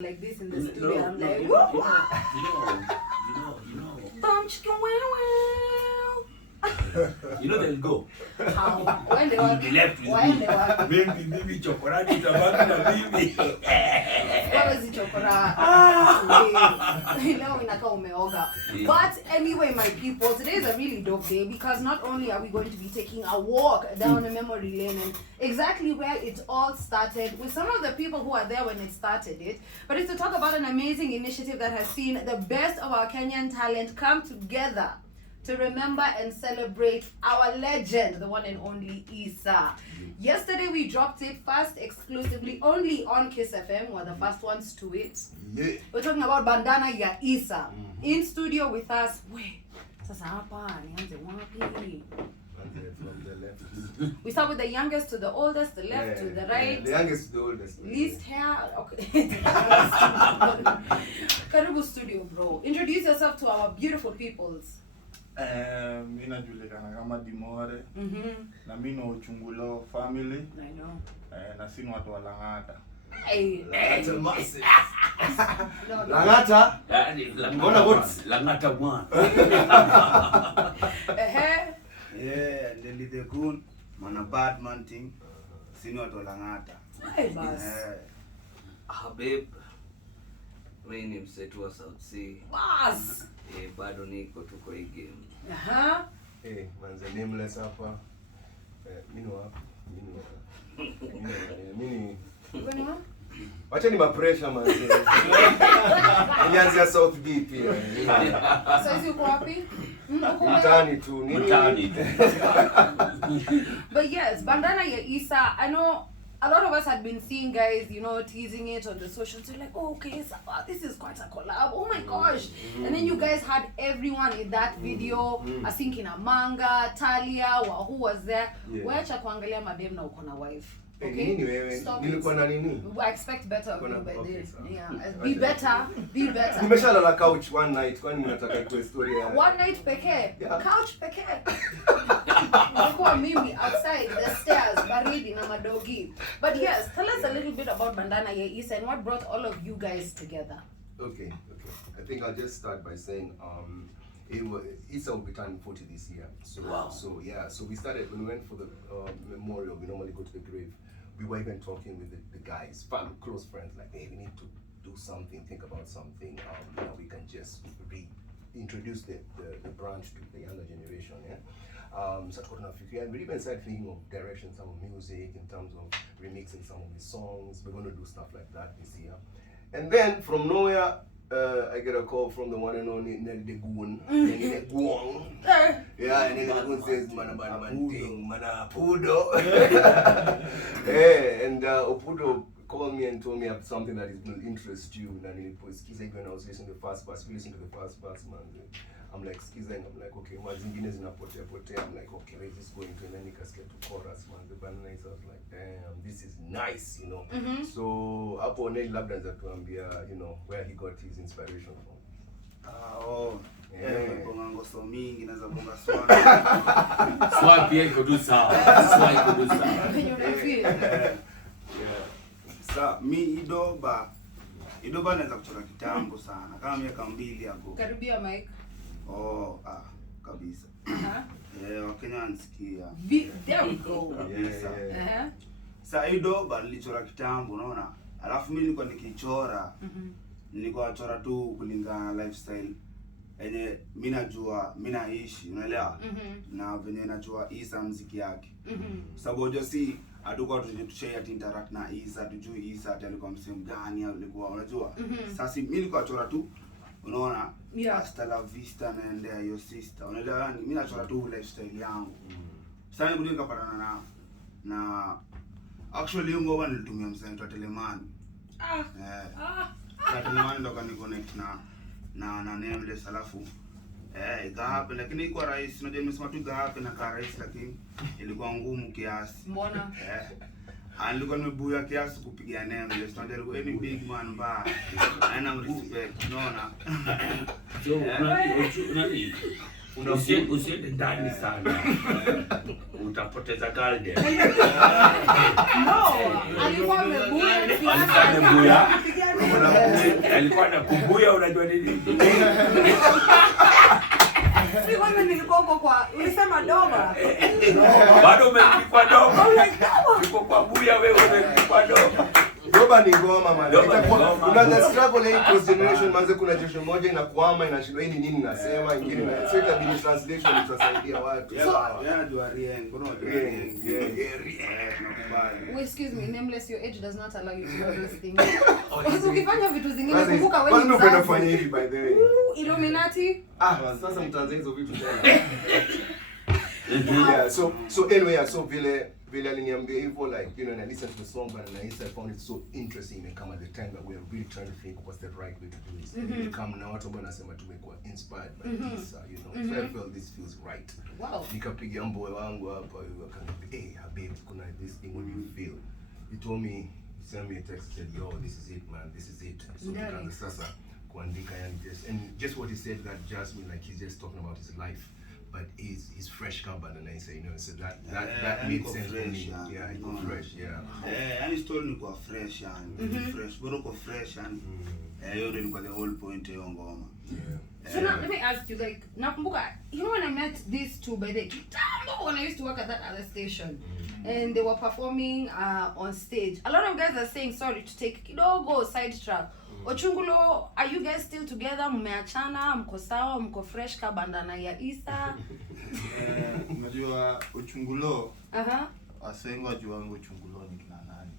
like this in the studio. I'm like, woo! Bum chicken wow. You know they'll go. How? When they were left with me. Maybe chocolate maybe. What was it chocolate? Leo inakaa umeoga. But anyway, my people, today is a really dope day because not only are we going to be taking a walk down a memory lane and exactly where it all started with some of the people who are there when it started it, but it's to talk about an amazing initiative that has seen the best of our Kenyan talent come together to remember and celebrate our legend, the one and only Issa. Yesterday we dropped it first exclusively only on Kiss FM. We're the first ones to it. Yeah. We're talking about Bandana ya Issa. In studio with us. Wait, sasa hapa nianze wapi? From the left. We start with the youngest to the oldest, the left to the right. The youngest to the oldest. Least hair. Okay. Karibu studio, bro. Introduce yourself to our beautiful peoples. Mimi najulikana kama Dimore. Na mimi no Ochunglo family. I know. Na sisi watu wa Langata. Hey, That's a massive. no. Langata? Mbona what? Langata one. Yeah, Nelly the Goon, mana Batman thing. Sisi watu wa Langata. Hey, boss. Habib, mimi ni msetu wa South Sea. Boss. Bado niko tuko hii game. Manze Nameless hapa. Mimi wapi? Mimi wacha ni ma-pressure manze. Nianze South B pia. So is uko wapi? Mtani tu. Mtani. But yes, Bandana ya Issa, I know a lot of us had been seeing guys, you know, teasing it on the socials. You're like, oh, okay, so, this is quite a collab. Oh my gosh. And then you guys had everyone in that video. I think in a manga, Talia, who was there. Wacha kuangalia madem na uko na wife. Okay? Nini wewe? Nilikuwa na nini? I expect better of you by this. So. Yeah. Be better. Be better. Nimeshalala couch one night. Kwani mnataka ikuwe story ya One night pekee. Yeah. Couch pekee. Nilikuwa mimi outside the stairs baridi na madogi. But yes, tell us a little bit about Bandana ya Issa and what brought all of you guys together. Okay. I think I'll just start by saying Issa will be turning 40 this year. So Wow. So we started when we went for the memorial. We normally go to the grave. We were even talking with the guys, close friends, like, hey, we need to do something, think about something. We can just reintroduce the branch to the younger generation. So and we even started thinking of direction, some of music, in terms of remixing some of the songs. We're going to do stuff like that this year. And then from nowhere, I get a call from the one and only Nelly the Goon. Yeah, and Nelly the Goon says, mana ting, mana pudo. And Opudo called me and told me of something that will interest you. And he put Skiza when I was listening to the first verse. We listened to the first verse, man. I'm like, Skiza, and I'm like, okay, mazingine zinapotea. I'm like, okay, where's this going to? And then he gets to chorus, man. The Bandana is, I was like, damn, this is nice, you know. So, hapo Nelly labda nzatuambia, you know, where he got his inspiration from. Bongo so mingi naweza bonga swali. Swali pia iko tu sawa. Swali iko tu sawa. Can you feel? Sa mi idoba naweza kuchora kitambo sana. Kama miaka 2 hapo. Karibia mic. Kabisa. Wakenya wanisikia. There we go. Kabisa. Sa idoba nilichora kitambo, unaona? Alafu mimi nilikuwa nikichora. Nilikuwa nachora tu kulingana na lifestyle yenye mimi najua, mimi naishi, unaelewa? Na venye najua Issa muziki yake. Sababu unajua si hatukuwa tushare interact na Issa, tujui Issa alikuwa msemo gani alikuwa, unajua? Sasa mimi nilikuwa nachora tu, unaona? Hasta la vista naendea your sister. Unaelewa? Yani mimi nachora tu lifestyle yangu. Sasa nilikuja nikapatana na actually hiyo ngoma nilitumia msanii wa Telemani. Telemani ndo kaniconnect na Nameless alafu ikahappen, lakini ilikuwa rahisi. Unajua nimesema tu ikahappen na kaa rahisi, lakini ilikuwa ngumu kiasi. Mbona? Nilikuwa nimebuya kiasi kupigia Nameless. Unajua alikuwa any big man mbaya. Haina respect, unaona? So, unani usiende ndani sana. Utapoteza kalde. No, alikuwa amebuya. Alikuwa anakumbuya unajua nini? Si wewe nilikuwa kwa ulisema doba. Bado umelipwa doba. Uko kwa buya wewe umelipwa doba. Doba ni ngoma man. Kuna struggle hii cross generation manze, kuna generation moja inakwama inashindwa hii nini nasema, ingine na sasa bini translation itasaidia watu. Unajua rieng, unajua rieng. Excuse me, Nameless, your age does not allow you to do those things. Ukifanya vitu zingine kumbuka wewe. Kwanza unapenda kufanya hivi by the way. Illuminati. Sasa mtaanza hizo vitu tena. Yeah, so anyway, so vile aliniambia hivyo, like, you know, and I listened to the song and I found it so interesting and come at the time that we are really trying to think what's the right way to do this. Come na watu ambao nasema tumekuwa inspired by this, you know. So I felt this feels right. Wow. Nikapigia mboe wangu hapa, akaniambia, hey Habib, kuna this thing, what do you feel? He told me, he sent me a text, said, yo, this is it man, this is it. So nikaanza sasa kuandika and just what he said that just mean like he's just talking about his life. But he's fresh Bandana, Issa, you know, so that made sense for me. Yeah, he go fresh, yeah. And his story niko fresh and fresh, bado ko fresh and hiyo ndio ilikuwa the whole point ya ngoma. Yeah. So now let me ask you, like, nakumbuka, you know when I met these two by the kitambo when I used to work at that other station, and they were performing on stage. A lot of guys are saying, sorry to take kidogo sidetrack. Ochunglo, are you guys still together? Mmeachana, mko sawa, mko fresh ka Bandana ya Issa? Unajua Ochunglo. Wasengo juangu Ochunglo ni kina nani?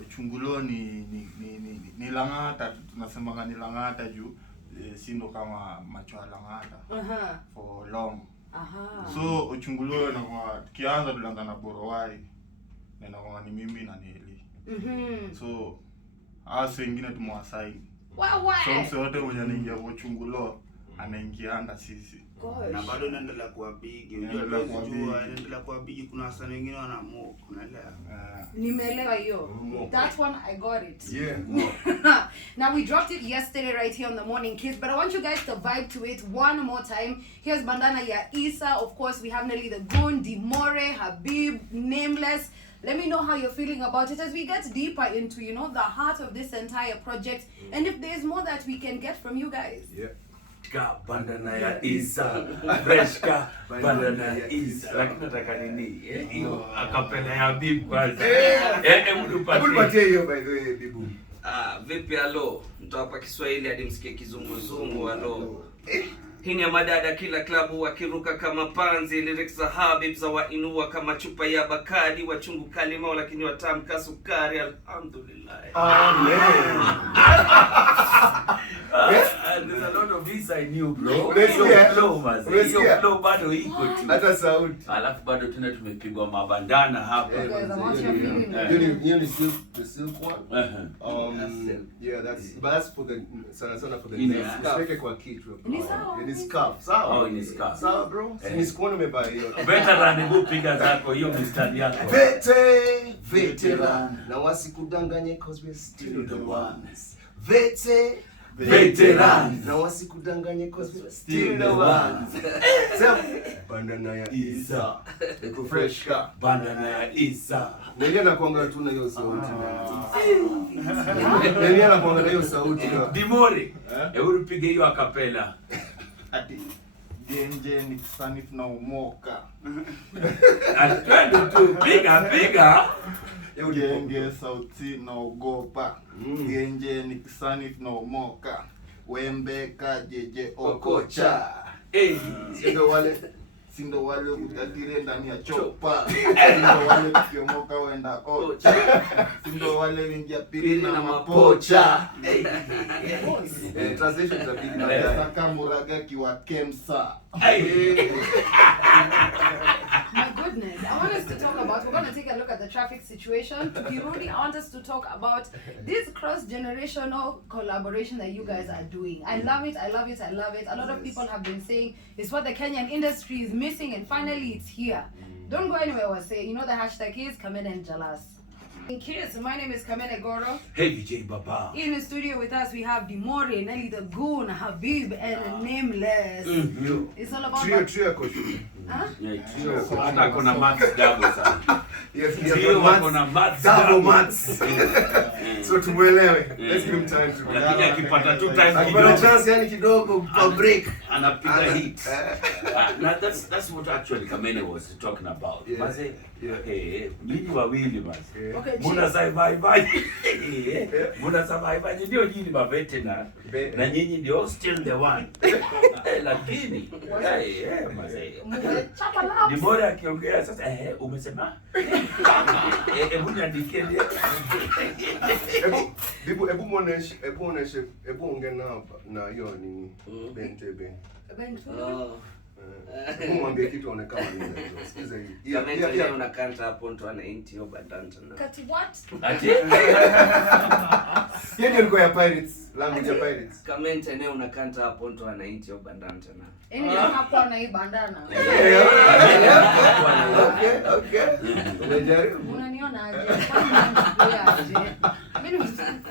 Ochunglo ni langata, tunasema ni langata juu sino kama macho ya langata. For long. So Ochunglo na kwa kianza tulanga na Borowai. Na kwa ni mimi na Neli. So hasa wengine tumwasaini. So msote mwenye anaingia Ochunglo anaingianga sisi. Na bado naendelea kuwa big. Naendelea kuwa big, kuna wasanii wengine wanaamua, unaelewa? Nimeelewa hiyo. That one I got it. Yeah. Now we dropped it yesterday right here on the Morning Kids, but I want you guys to vibe to it one more time. Here's Bandana ya Issa. Of course, we have Nelly the Goon, Dimore, Habib, Nameless. Let me know how you're feeling about it as we get deeper into, you know, the heart of this entire project, and if there's more that we can get from you guys. Yeah. Ka Bandana ya Issa, fresh ka Bandana ya Issa. Lakini nataka nini? Hiyo akapela ya Habib kwanza. Mtupatie hiyo by the way, Bibu. Vipi alo? Mtawapa Kiswahili hadi msikie kizunguzungu alo. Hii ni madada kila klabu wakiruka kama panzi, lyrics za Habib za wainua kama chupa ya bakadi, wachungu kalima lakini watamka sukari, alhamdulillah. Amen. There's a lot of this I knew, bro. Hiyo flow bado iko tu. Hata sauti. Alafu bado tena tumepigwa mabandana hapa. You the silk one? Yeah, that's for the sana for the next. Speke kwa kichwa. Ni scarf. Sawa. Oh, ni scarf. Sawa bro. Ni sikuona umevaa hiyo. Veteran hebu piga zako hiyo mistari yako. Veteran. Na wasikudanganye cause we're still the ones. Veteran. Na wasikudanganye cause we're still the ones. Bandana ya Issa. Eko fresh ka Bandana ya Issa. Neli anakuanga tu na hiyo sauti. Neli anakuanga na hiyo sauti. Dimore. Hebu pige hiyo akapela. Ati genje ni sanif na umoka. Atwende tu piga. Genge sauti na ogopa. Genje ni sanif na umoka. Wembeka jeje okocha. Sindo wale utatire ndani ya chopa. Sindo wale kiomoka wenda ocha. Sindo wale wingia pili na mapocha. Translation za big Saka muraga kiwa kemsa. My goodness, I want us to talk about, we're going to take a look at the traffic situation. To be really, I want us to talk about this cross-generational collaboration that you guys are doing. I love it. A lot of people have been saying it's what the Kenyan industry is missing, and finally it's here. Don't go anywhere, I say. You know the hashtag is Kamene and Jalas. Kids, my name is Kamene Goro. Hey VJ Baba. In the studio with us we have Dimore, Nelly the Goon, Habib, and Nameless. It's all about trio coach. Hata kuna max double sana. Yes, kuna max double. So tumuelewe. Let's give him time to. Lakini akipata tu time Akipata chance yani kidogo kwa break. Anapiga hit. Now that's what actually Kamene was talking about. Maze, nyinyi wawili maze. Okay, Muna survive. Muna survive. Ndio nyinyi mabete na nyinyi ndio still the one. Lakini maze. Chapa laps. Ni bora akiongea sasa umesema? Hebu niandikie ndio. Hebu muoneshe ongea na hiyo nini Bentebe. Mwambie kitu aonekana nini. Sikiza hii. Comment leo unakanta hapo mtu ana inti yo Bandana. Cut what? Ati? Yeye alikuwa ya Pirates, language ya Pirates. Comment leo unakanta hapo mtu ana inti yo Bandana. Yaani hapo na hii bandana. Okay. Umejaribu. Unaniona aje? Aje. Mimi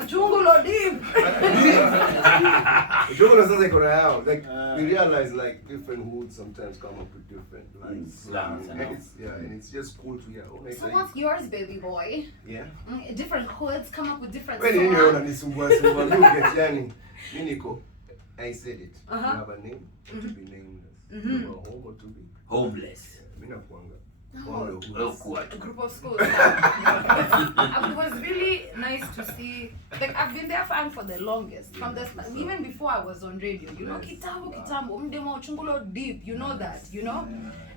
Ochunglo deep. Ochunglo sasa iko na yao. Like we realize like different hoods sometimes come up with different like slangs and and it's just cool to hear. So what's yours, baby boy? Yeah. Different hoods come up with different Wewe nini songs. unanisumbua look yani. Mimi niko I said it. You have a name to be nameless. Home or to be homeless. Mimi nakuanga. A group of schools. It was really nice to see. Like I've been their fan for the longest, from the start, even before I was on radio. You know, kitambo, mdemo Ochunglo deep. You know that, you know.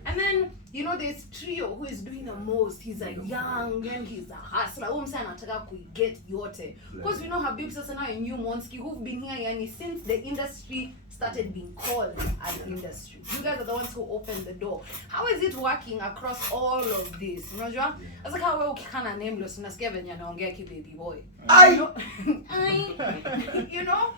And then you know there's Trio who is doing the most. He's a young and he's a hustler. Anataka kuiget yote. Because we know Habib sasa na new Monski who've been here yani since the industry started being called an industry. You guys are the ones who opened the door. How is it working across all of this? Unajua? Sasa kama wewe ukikana Nameless unasikia venye anaongea ki baby boy. You know?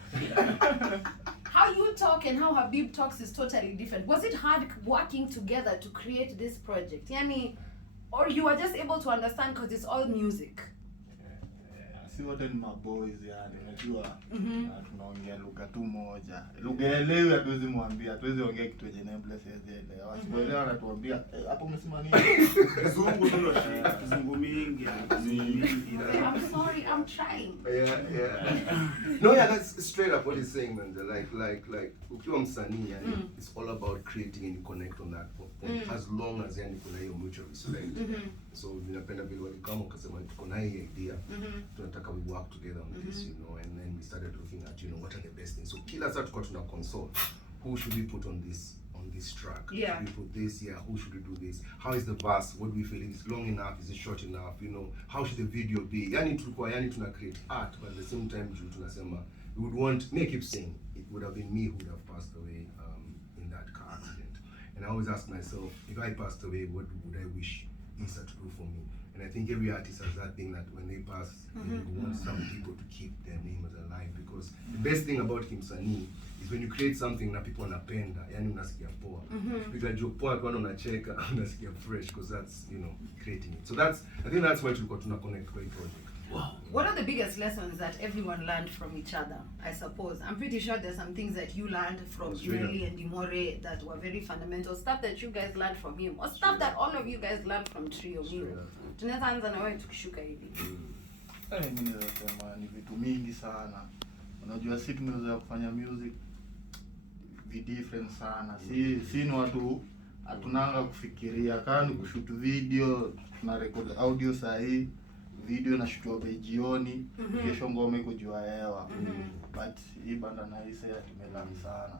How you talk and how Habib talks is totally different. Was it hard working together to create this project? Yani, or you were just able to understand because it's all music? Si wote ni maboys yani, unajua tunaongea lugha tu moja. Lugha elewi hatuwezi mwambia, hatuwezi ongea kitu yenye Nameless hazielewa. Asipoelewa anatuambia hapo umesema nini? Kizungu ndio kizungu mingi. I'm sorry, I'm trying. No, that's straight up what he's saying, man. Like ukiwa msanii yani, it's all about creating and connect on that point. As long as yani kuna hiyo mutual respect. So ninapenda vile walikama ukasema tuko na hii idea. Tunataka we work together on this, you know, and then we started looking at, you know, what are the best things. So kila saa tuko tuna console. Who should we put on this track? Yeah. Should we put this here? Who should we do this? How is the verse? What do we feel? Is it long enough? Is it short enough? You know, how should the video be? Yani tulikuwa yani tuna create art, but at the same time tunasema we would want, me keep saying, it would have been me who would have passed away in that car accident. And I always ask myself, if I passed away, what would I wish Issa to do for me? And I think every artist has that thing that when they pass, they would want some people to keep their name as alive. Because the best thing about Kimsanii is when you create something that people wanapenda, yani unasikia poa. Because joke poa kwa unacheka, unasikia fresh, because that's, you know, creating it. So I think that's why tulikuwa tuna connect kwa hii project. Wow. What are the biggest lessons that everyone learned from each other, I suppose? I'm pretty sure there's some things that you learned from Nelly and Dimore that were very fundamental, stuff that you guys learned from him, or stuff that all of you guys learned from Trio. Tunaweza anza na wewe tukishuka hivi. Mimi nasema ni vitu mingi sana. Unajua sisi tumeweza kufanya music different sana. Si ni watu hatunanga kufikiria kama ni kushoot video, tuna record audio sahi. Video na shoot wa jioni, kesho ngoma iko juu ya hewa. But hii Bandana Issa tumelani sana.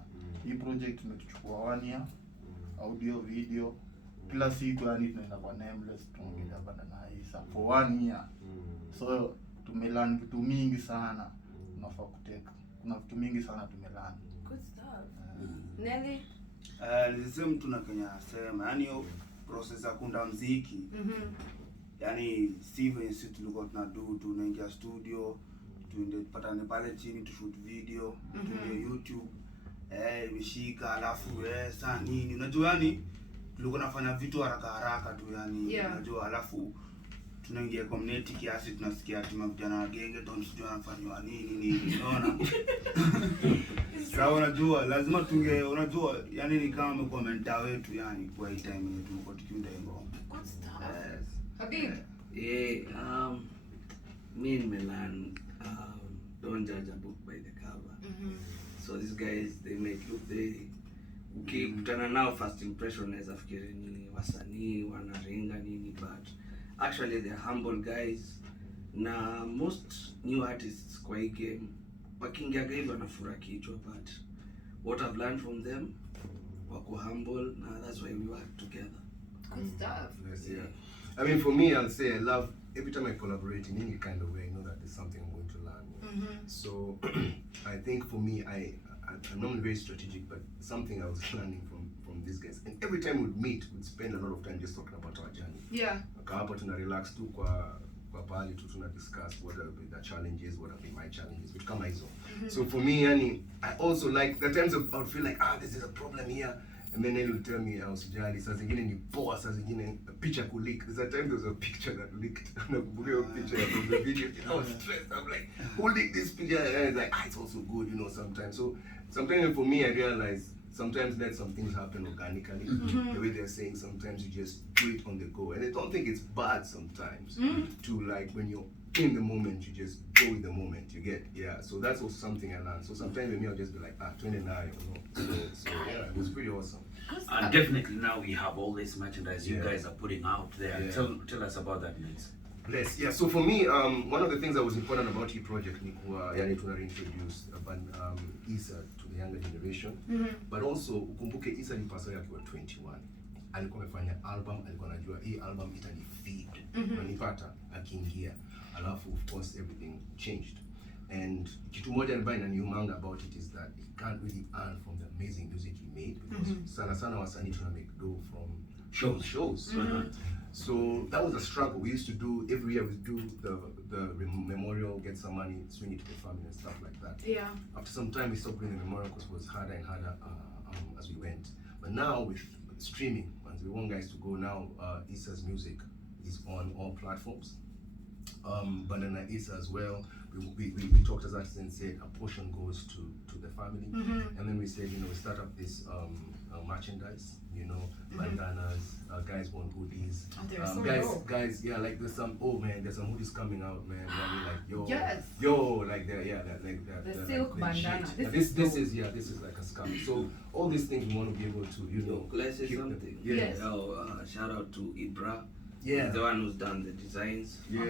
Hii project imetuchukua 1 year, audio, video, kila siku yani tunaenda kwa Nameless tunaongelea Bandana Issa for 1 year. So tumelani vitu mingi sana. Unafaa kuteka. Kuna vitu mingi sana tumelani. Good stuff. Nelly? Nisema mtu na Kenya sema, yani hiyo process ya kuunda muziki. Yani Steven sisi tulikuwa tunaingia studio, tupatane pale chini tu shoot video, tuende YouTube, imeshika alafu saa nini. Unajua yani tulikuwa nafanya vitu haraka tu yani, unajua alafu tunaingia community kiasi tunasikia tuma vijana wa genge tunasijua wanafanywa nini, unaona? Sawa, unajua lazima unajua yani ni kama amekuwa mentor wetu yani kwa hii time yetu tulikuwa tukiunda ngoma. Good stuff. Habib? me and Milan don't judge a book by the cover. So these guys, they make look, they ukikutana nao first impression naweza fikiri ni wasanii wanaringa nini, but actually they're humble guys. Na most new artists kwa hii game wakiingia hivyo wanafura kichwa, but what I've learned from them, wako humble, na that's why we work together. Good stuff. Yes, yeah. I mean, for me, I'll say I love every time I collaborate in any kind of way. I know that there's something I'm going to learn. So I think for me, I'm not very strategic, but something I was learning from these guys. And every time we'd meet, we'd spend a lot of time just talking about our journey. Yeah. Hapa tuna relax tu kwa pahali tu tuna discuss what are the challenges, what have been my challenges, which kama hizo. So for me, yani, I also like the times I would feel like this is a problem here. And then he'll tell me, usijali, saa zingine ni poa, saa zingine picha kuleak. There's a time there was a picture that leaked. Nakumbuka picture from the video. I was stressed. I'm like, who leaked this picture? And it's like, it's also good, you know, sometimes. So sometimes for me, I realize sometimes let some things happen organically. The way they're saying, sometimes you just do it on the go. And I don't think it's bad sometimes to, like, when you're in the moment, you just go with the moment, you get, yeah. So that's also something I learned. So sometimes with me, I'll just be like, 29, you know. So yeah, it was pretty awesome. And definitely now we have all this merchandise you guys are putting out there. Yeah. Tell us about that, Nils. Bless. Yeah, so for me, one of the things that was important about the project ni kuwa yani tunareintroduce Issa to the younger generation. But also ukumbuke Issa ni pastor yake wa 21. Alikuwa amefanya album, alikuwa anajua hii album itani feed. Unanipata akiingia. Alafu of course everything changed. And kitu moja ambayo inaniumanga about it is that he can't really earn from the amazing music he made, because sana wasanii tuna make dough from shows. So that was a struggle. We used to do every year. We do the memorial, get some money, swing it to the family and stuff like that. Yeah. After some time, we stopped doing the memorial because it was harder and harder as we went. But now with streaming, once we want guys to go now, Issa's music is on all platforms. Bandana Issa as well. We talked as artists and said a portion goes to the family, and then we said, you know, we start up this merchandise, you know, bandanas, guys want hoodies, guys, yeah, like there's some hoodies coming out, man. Yo, like the silk bandana. This is like a scam. So all these things we want to be able to, you know, Let's say something. Yes. Shout out to Ibra. Yeah. He's the one who's done the designs. Yeah.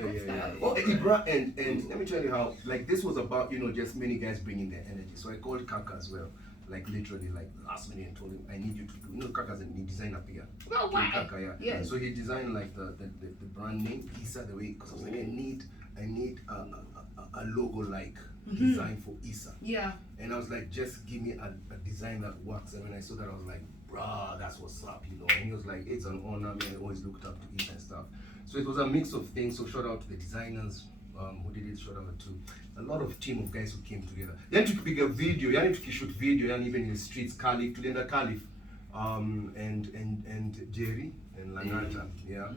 Oh, Ibra, and let me tell you how, like, this was about, you know, just many guys bringing their energy. So I called Kaka as well, like literally, like last minute, and told him I need you to do. You know, Kaka's a design up here. No way. Kaka, yeah. Yes. So he designed like the brand name, Issa, the way, because I was like, I need a logo like design for Issa. Yeah. And I was like, just give me a design that works. And when I saw that, I was like, bruh, that's what's up, you know. And he was like, it's an honor, man. I always looked up to Issa and stuff. So it was a mix of things. So shout out to the designers who did it. Shout out to a lot of team of guys who came together. Yani tukipiga video, yani tukishoot video, yani even in the streets, Caliph, tulienda Caliph, and Jerry and Langata, yeah.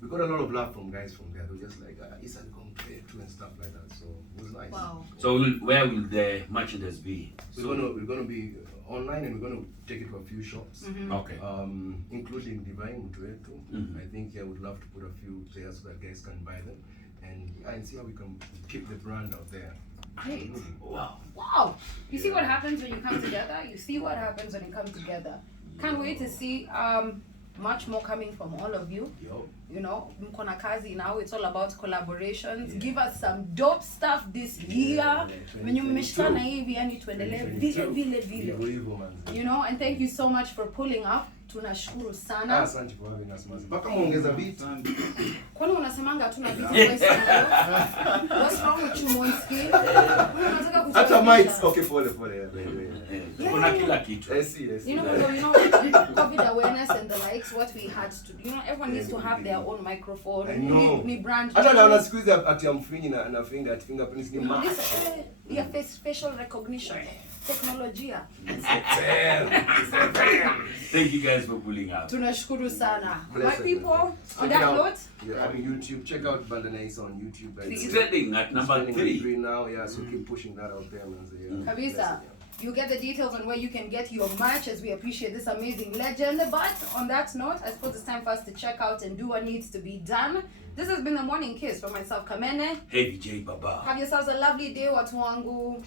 We got a lot of love from guys from there. They were just like, Issa come play too and stuff like that. So it was nice. Wow. So where will the merchandise be? We're gonna be online, and we're gonna take it to a few shops. Okay. Including Divine Mutuetu. I think I would love to put a few players so that guys can buy them, and see how we can keep the brand out there. Great. Wow. You see what happens when you come together? You see what happens when you come together. Can't wait to see much more coming from all of you. Yo. You know, mkona kazi now, it's all about collaborations. Give us some dope stuff this year. When you mmeshikana hivi, yani tuendelee vile. You know, and thank you so much for pulling up. Tunashukuru sana. Asante for having us, man. Mpaka muongeza beat. Kwani unasemanga hatuna beat voice studio? What's wrong with you, Monski? Unataka kucheza. Hata mics. Okay, pole. Kuna kila kitu. Yes. You know, COVID awareness and the likes, what we had to do. You know, everyone needs to have their own microphone. I know. Ni brand. Hata naona siku hizi ati amfinyi na finger, ati fingerprints ni mask. Yeah, facial recognition. Technology. Thank you guys for pulling out. Tunashukuru sana. My Bless people, on that note, yeah, I mean YouTube. Check out Bandana Issa on YouTube. It's trending at number 3 now, yeah. So keep pushing that out there, man. So, yeah. Kabisa. You'll get the details on where you can get your merch, as we appreciate this amazing legend. But on that note, I suppose it's time for us to check out and do what needs to be done. This has been the Morning Kiss for myself, Kamene. Hey, VJ Baba. Have yourselves a lovely day, watu wangu.